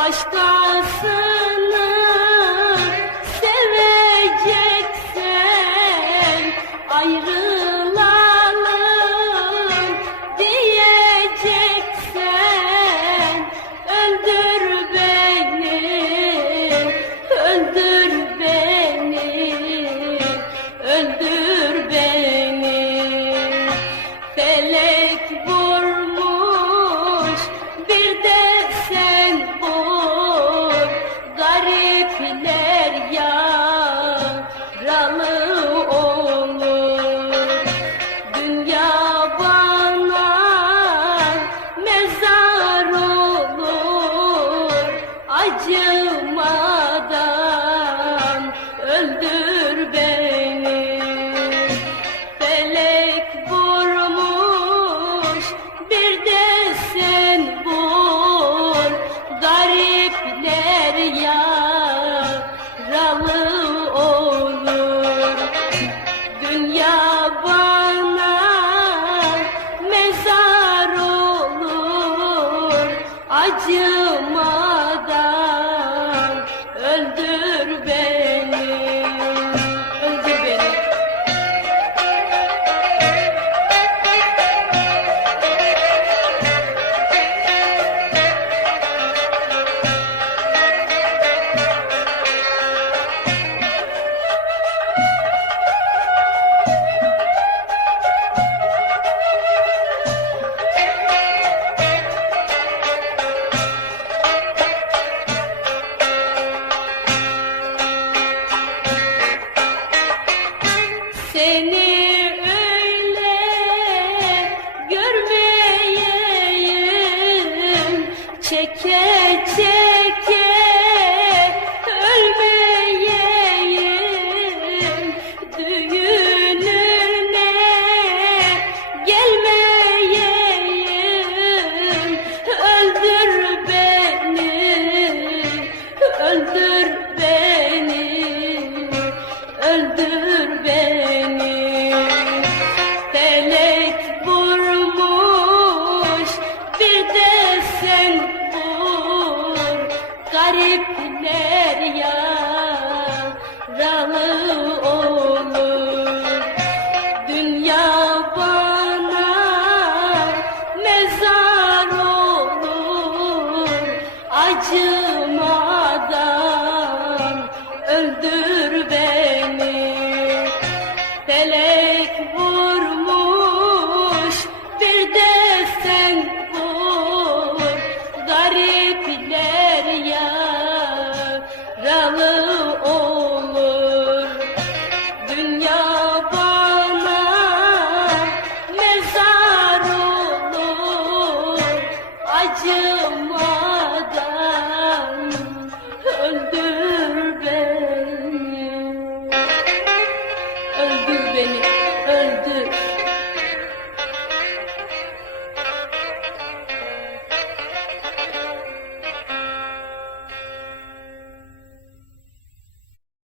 başkasını seveceksen ayrı acımadan öldür beni. Felek vurmuş bir sen vur. Garipler yaralı olur. Dünya bana mezar olur. Acı Seni öyle görmeyeyim. Çeke çeke ölmeyeyim. Düğünüme gelmeyeyim. Öldür beni, öldür beni, öldür